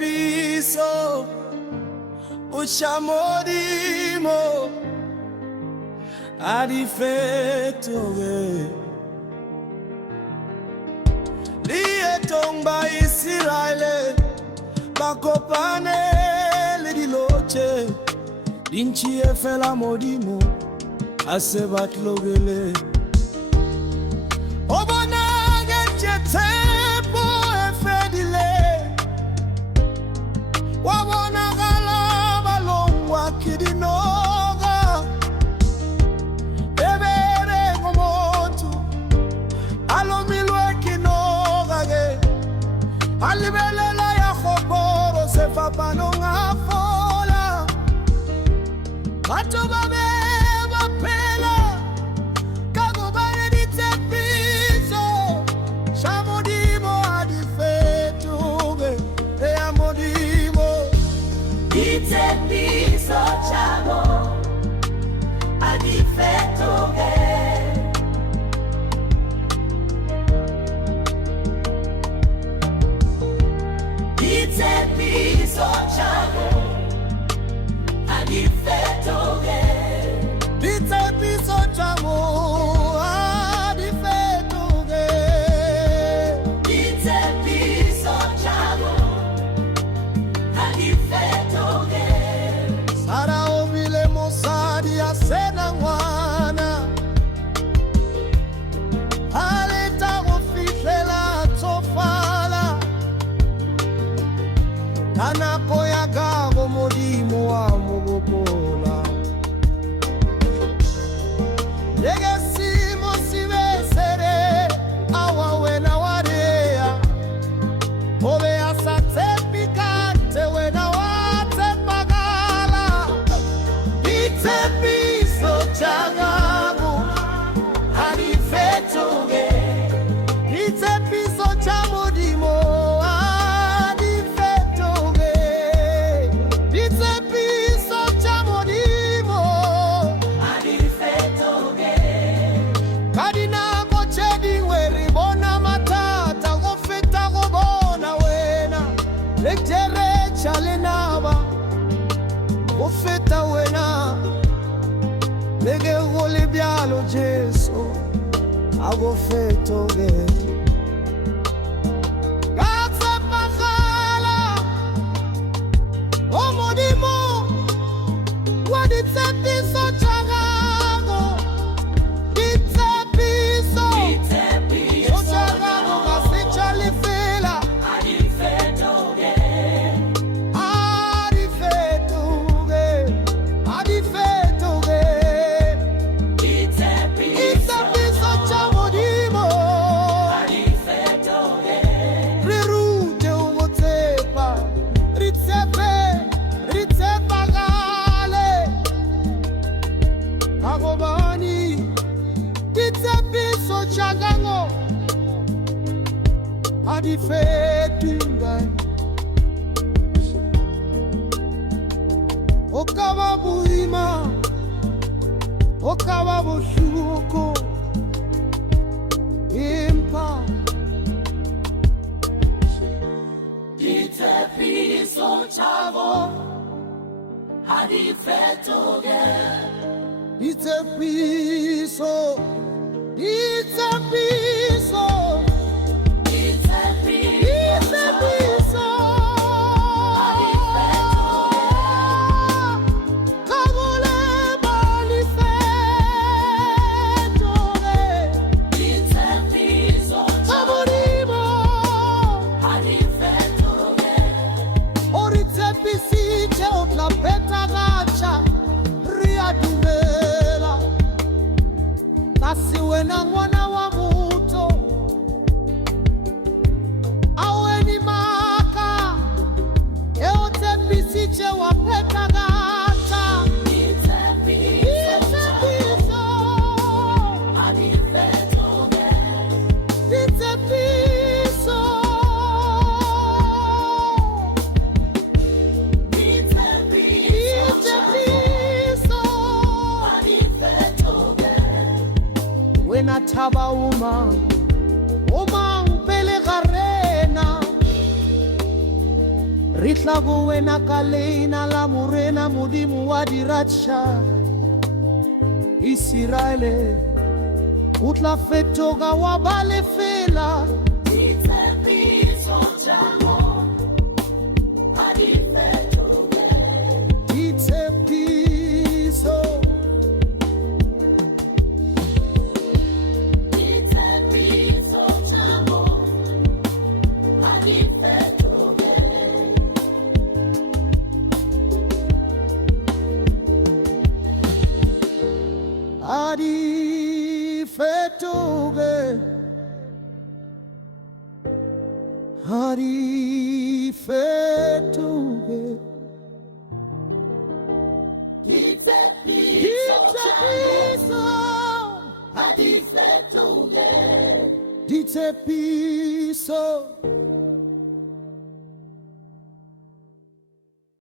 piso Uchamodimo Adifetoge Lietomba Israele Bakopane Lidiloche Dinchi Efela Modimo Asebat Logele Obonage Jetepo Efedile Wabona Galaba Longwa Kidinoga Ebere Gomotu Alomilwe Kinoga Alibelela ya Khoboro Sefa Panonga Fola Batoba Piso chamo adifetoge piso chamo adifetoge piso chamo adifetoge piso chamo adifetoge Sena wana Aleta ofifela tofala Tanako ya gago modimo wa mugopola Legesimo sivesere awa wena warea Ove asate pikate wena wate pagala Piso chagago adifetoge piso chamodimo adifetoge piso chamodimo adifetoge kadina kochedi weri bona matata gofeta gobona wena lektere chalenaba gofeta wena Lege gole bialo Jesu Ago fetoge Gatse pakala Omodimo Waditse piso chagago Ditse piso chagago Gasicha lifela adifetoge Adifetoge Piso chamodimo adifetoge Rirute ugotepa Ritsepa gale Agobani Ditse piso chagango Adifetunga Okawa buima Okawa bushuko Impa piso chavo adifetoge Ditse piso Asiwe na mwana wa muto awe ni maka eote pisiche wapeta gata piso adifetoge piso Wena taba uma pele garena Ritla buena kalena la morena mudimu wadiracha Israele utla fetoga wabale fela Itepiso chamo adifetoge Itepiso Itepiso chamo adifetoge Adifetoge Adifetoge Itepiso Itepiso adifetoge Itepiso